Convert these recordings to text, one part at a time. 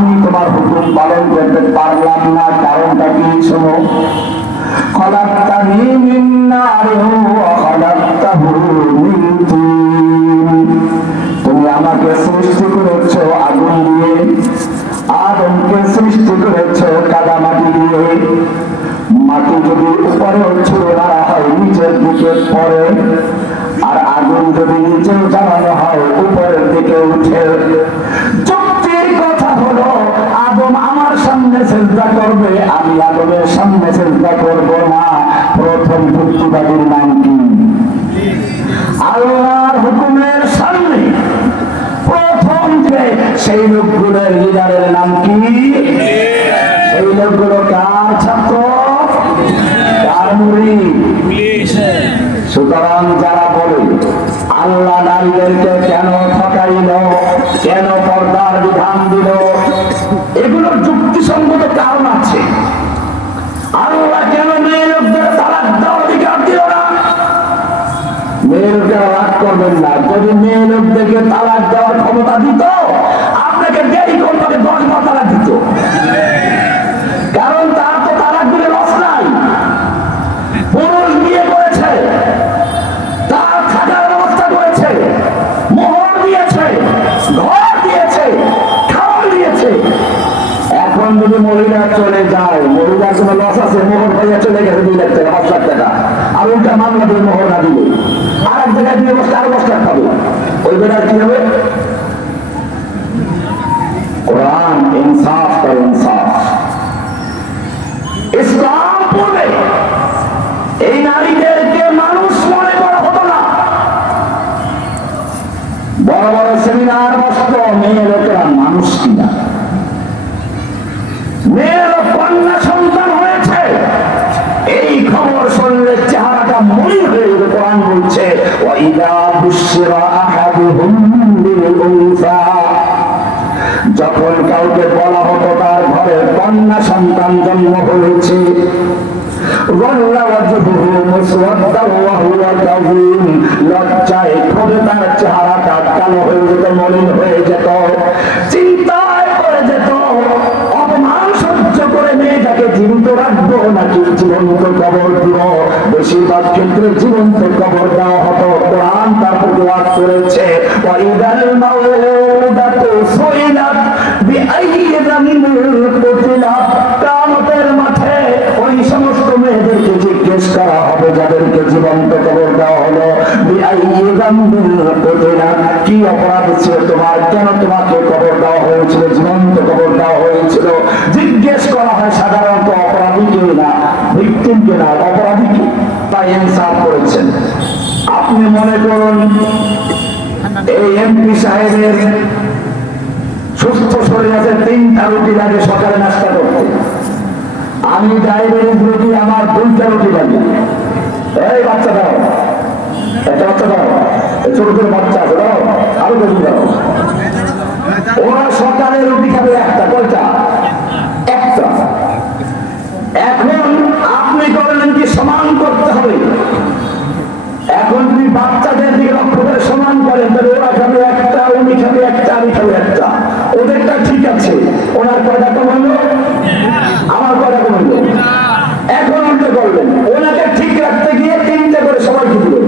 আমি তোমার হুকুম পালন করতে পারলাম না, কারণটা কি শোনো? তুমি আমাকে সৃষ্টি আগুন দিয়ে সৃষ্টি কাদা মাটি দিয়ে। মাটি যদি উপরে ছুড়ে মারা হয়, নিচের দিকে পরে আর আগুন যদি নিচেও জানানো হয়, উপরের দিকে উঠে প্রথম নাম কি? আল্লাহর হুকুমের সামনে প্রথম যে সেই লোকগুলোর লিডারের নাম কি? সেই লোকগুলো কার ছাত্র? সুতরাং যারা বলে, আল্লাহ নারীদেরকে কেন ঠকাইল, কেন পর্দার বিধান দিল, এগুলোর যুক্তিসঙ্গত কারণ আছে। আল্লাহ মেয়ে করবেন না। যদি মেয়ে লোকদেরকে তালাক দেওয়ার ক্ষমতা দিত, আপনাকে দেরি করতে দশ বার তালাক দিত। কারণ তার তো তালাক দিলে লস নাই। পুরুষ বিয়ে করেছে, তার থাকার ব্যবস্থা করেছে, মোহর দিয়েছে, ঘর দিয়েছে খাবার দিয়েছে। এখন যদি মহিলা চলে যায়, মহিলার কোনো লস আছে? মোহর ভাইয়া চলে গেছে দুই লাখ টাকা, পাঁচ লাখ টাকা। আর ওইটা মামলা দিয়ে মোহর না দিলে আর এক জায়গায় দিয়ে বসলে আরও দশ পাবে ওই বেলার কি হবে? কোরআন ইনসাফ করে ইনসাফ। ইসলাম বলে এই নারীদেরকে মানুষ মনে করা হতো না। বড় বড় সেমিনার বসত মেয়ে যখন কাউকে বলা হতো তার ঘরে কন্যা সন্তান জন্ম হয়েছে। লজ্জায় খুব তার চেহারাটা কালো হয়ে যেত, মলিন হয়ে যেত। জীবন্ত কবর দিব। বেশিরভাগ ক্ষেত্রে জীবন্ত কবর দেওয়া হতো। কোরআন তার প্রতিবাদ করেছে, ওয়াইদাল মাউলাতু সুইলাত জিজ্ঞেস করা হবে, যাদেরকে জীবন্ত কবর দেওয়া হলো। কি অপরাধ ছিল তোমার? কেন তোমাকে কবর দেওয়া হয়েছিল জীবন্ত কবর দেওয়া হয়েছিল জিজ্ঞেস করা হয় সাধারণত অপরাধীকে না তাই করেছেন। আপনি মনে করুন, এই এমপি সাহেবের সুস্থ শরীর আছে, তিনটা রুটি লাগে সকালে নাস্তা করতে। আমি ডায়াবেটিস আমার দুইটা রুটি লাগে। এই বাচ্চা দাও, একটা বাচ্চা দাও ছোট ছোট বাচ্চা আছে, দাও, আরও বেশি দাও। ওনার কয়টা কমালো আমার কয়টা কমালো এখন উল্টো করবেন ওনাকে ঠিক রাখতে গিয়ে তিনটে করে সবাইকে দিলেন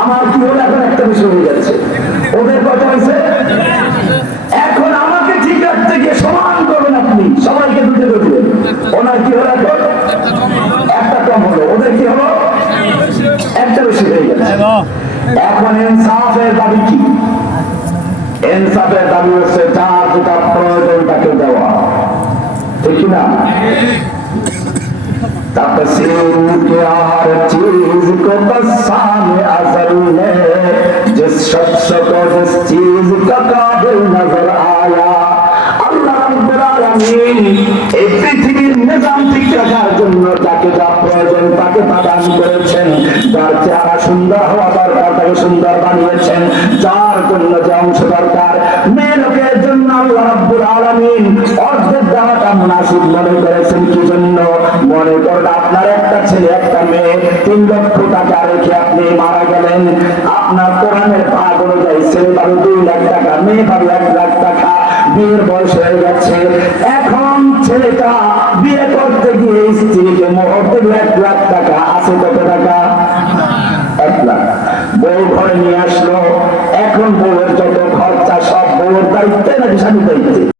আমার কি হলো এখন একটা বিষয় হয়ে যাচ্ছে? ওদের কয়টা হয়েছে, এখন আমাকে ঠিক রাখতে গিয়ে সমান করবেন আপনি। সবাইকে দুটো করে ওনার কি হলো এখন? একটা কম হলো। ওদের কি হলো? একটা বেশি হয়ে গেছে। এখন ইনসাফের দাবি কি? এনসাফের দাবি হচ্ছে যার যেটা প্রয়োজন তাকে দেওয়া ঠিক না تفسیر کے ہر چیز کو بس سامنے ازل ہے جس شخص کو প্রদান করেছেন, যার চেহারা সুন্দর হওয়া দরকার, তাকে সুন্দর বানিয়েছেন, যার জন্য যে অংশ দরকার। মেয়ে লোকের জন্য আল্লাহ রাব্বুল আলামিন অর্ধেক দেওয়াটা মুনাসিব মনে করেছেন, কি জন্য? মনে করেন, আপনার একটা ছেলে, একটা মেয়ে, তিন লক্ষ টাকা রেখে আপনি মারা গেলেন। আপনার কোরআনের ভাগ অনুযায়ী ছেলে পাবে দুই লাখ টাকা, মেয়ে পাবে এক লাখ টাকা, বিয়ের বয়স হয়ে গেছে। মেয়েটা বিয়ে করতে গিয়ে স্ত্রীকে মুহূর্তে এক লাখ টাকা বউ ঘরে নিয়ে আসলো। এখন বউয়ের যত খরচা সব বউয়ের দায়িত্বে নাকি স্বামী দায়িত্বে?